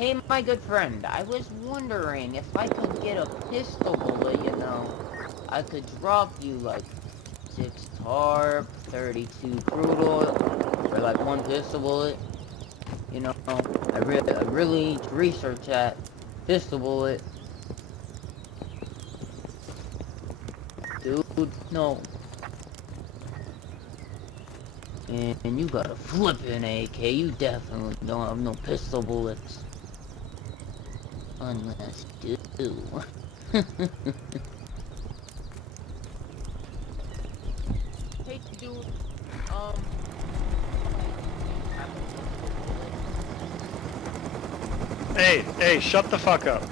Hey, my good friend, I was wondering if I could get a pistol bullet, you know. I could drop you like 6 tarp, 32 crude oil, for like 1 pistol bullet. You know, I really need to research that pistol bullet. Dude, no. And you got a flippin' AK, you definitely don't have no pistol bullets. Unless you do. Hey dude, Hey, shut the fuck up.